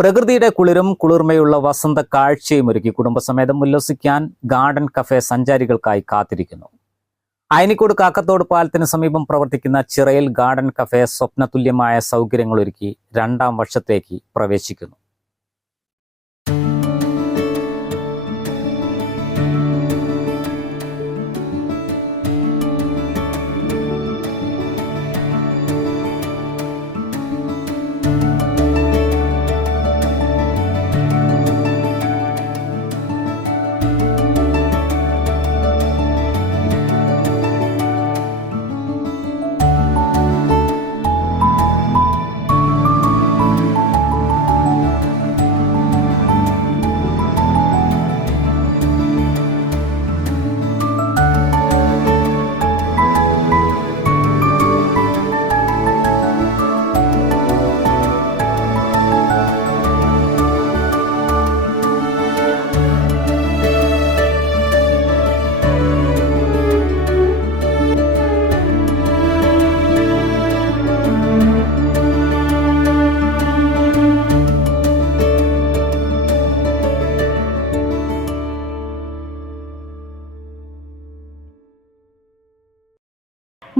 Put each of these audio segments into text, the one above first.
പ്രകൃതിയുടെ കുളിർമയുള്ള വസന്ത കാഴ്ചയും ഒരുക്കി കുടുംബസമേതം ഉല്ലസിക്കാൻ ഗാർഡൻ കഫേ സഞ്ചാരികൾക്കായി കാത്തിരിക്കുന്നു. അയനിക്കോട് കാക്കത്തോട് പാലത്തിന് സമീപം പ്രവർത്തിക്കുന്ന ചിറയിൽ ഗാർഡൻ കഫേ സ്വപ്നതുല്യമായ സൗകര്യങ്ങളൊരുക്കി 2ാം വർഷത്തേക്ക് പ്രവേശിക്കുന്നു.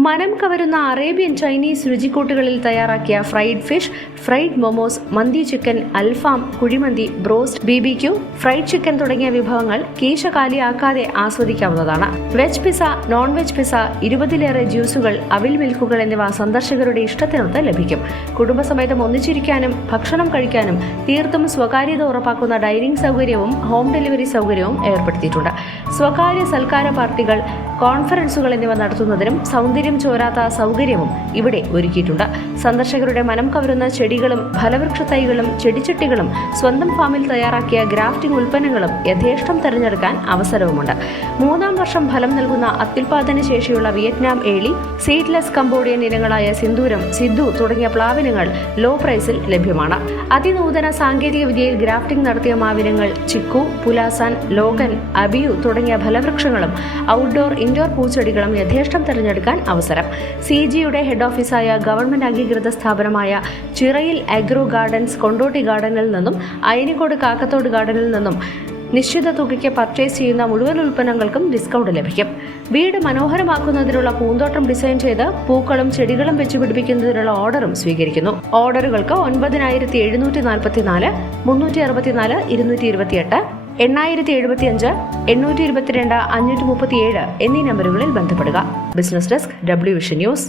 മനം കവരുന്ന അറേബ്യൻ ചൈനീസ് രുചിക്കൂട്ടുകളിൽ തയ്യാറാക്കിയ fried fish, fried momos, mandi chicken, alfaham, kuzhimanthi, broast, BBQ, fried chicken തുടങ്ങിയ വിഭവങ്ങൾ കീശ കാലിയാക്കാതെ ആസ്വദിക്കാവുന്നതാണ്. Veg pizza, non veg pizza, 20ലേറെ ജ്യൂസുകൾ, അവിൽ മിൽക്കുകൾ എന്നിവ സന്ദർശകരുടെ ഇഷ്ടത്തിനൊത്ത് ലഭിക്കും. കുടുംബസമേതം ഒന്നിച്ചിരിക്കാനും ഭക്ഷണം കഴിക്കാനും തീർത്തും സ്വകാര്യത ഉറപ്പാക്കുന്ന ഡൈനിങ് സൗകര്യവും ഹോം ഡെലിവറി സൗകര്യവും ഏർപ്പെടുത്തിയിട്ടുണ്ട്. സ്വകാര്യ സൽക്കാര പാർട്ടികൾ, കോൺഫറൻസുകൾ എന്നിവ നടത്തുന്നതിനും സൗന്ദര്യം ചോരാത്ത സൗകര്യവും ഇവിടെ ഒരുക്കിയിട്ടുണ്ട്. സന്ദർശകരുടെ മനം കവരുന്ന ചെടികളും ഫലവൃക്ഷ തൈകളും ചെടിച്ചട്ടികളും സ്വന്തം ഫാമിൽ തയ്യാറാക്കിയ ഗ്രാഫ്റ്റിംഗ് ഉൽപ്പന്നങ്ങളും യഥേഷ്ടം തിരഞ്ഞെടുക്കാൻ അവസരവുമുണ്ട്. 3ാം വർഷം ഫലം നൽകുന്ന അത്യുൽപാദന ശേഷിയുള്ള വിയറ്റ്നാം ഏളി, സീഡ്ലെസ് കംബോഡിയൻ ഇനങ്ങളായ സിന്ദൂരം, സിദ്ധു തുടങ്ങിയ പ്ലാവിനങ്ങൾ ലോ പ്രൈസിൽ ലഭ്യമാണ്. അതിനൂതന സാങ്കേതിക വിദ്യയിൽ ഗ്രാഫ്റ്റിംഗ് നടത്തിയ മാവിനങ്ങൾ ചിക്കു, പുലാസാൻ, ലോഗൻ, അബിയു തുടങ്ങിയ ഫലവൃക്ഷങ്ങളും ഔട്ട്ഡോർ ഇൻഡോർ പൂച്ചെടികളും യഥേഷ്ടം തിരഞ്ഞെടുക്കാൻ അവസരം. CGയുടെ ഹെഡ് ഓഫീസായ ഗവൺമെന്റ് അംഗീകൃത സ്ഥാപനമായ ചിറയിൽ അഗ്രോ ഗാർഡൻസ് കൊണ്ടോട്ടി ഗാർഡനിൽ നിന്നും അയനിക്കോട് കാക്കത്തോട് ഗാർഡനിൽ നിന്നും നിശ്ചിത തുകയ്ക്ക് പർച്ചേസ് ചെയ്യുന്ന മുഴുവൻ ഉൽപ്പന്നങ്ങൾക്കും ഡിസ്കൗണ്ട് ലഭിക്കും. വീട് മനോഹരമാക്കുന്നതിനുള്ള പൂന്തോട്ടം ഡിസൈൻ ചെയ്ത് പൂക്കളും ചെടികളും വെച്ചുപിടിപ്പിക്കുന്നതിനുള്ള ഓർഡറും സ്വീകരിക്കുന്നു. ഓർഡറുകൾക്ക് 9744 364 228 8075 822 537 എന്നീ നമ്പറുകളിൽ ബന്ധപ്പെടുക. ബിസിനസ് ഡെസ്ക്, WVഷൻ ന്യൂസ്.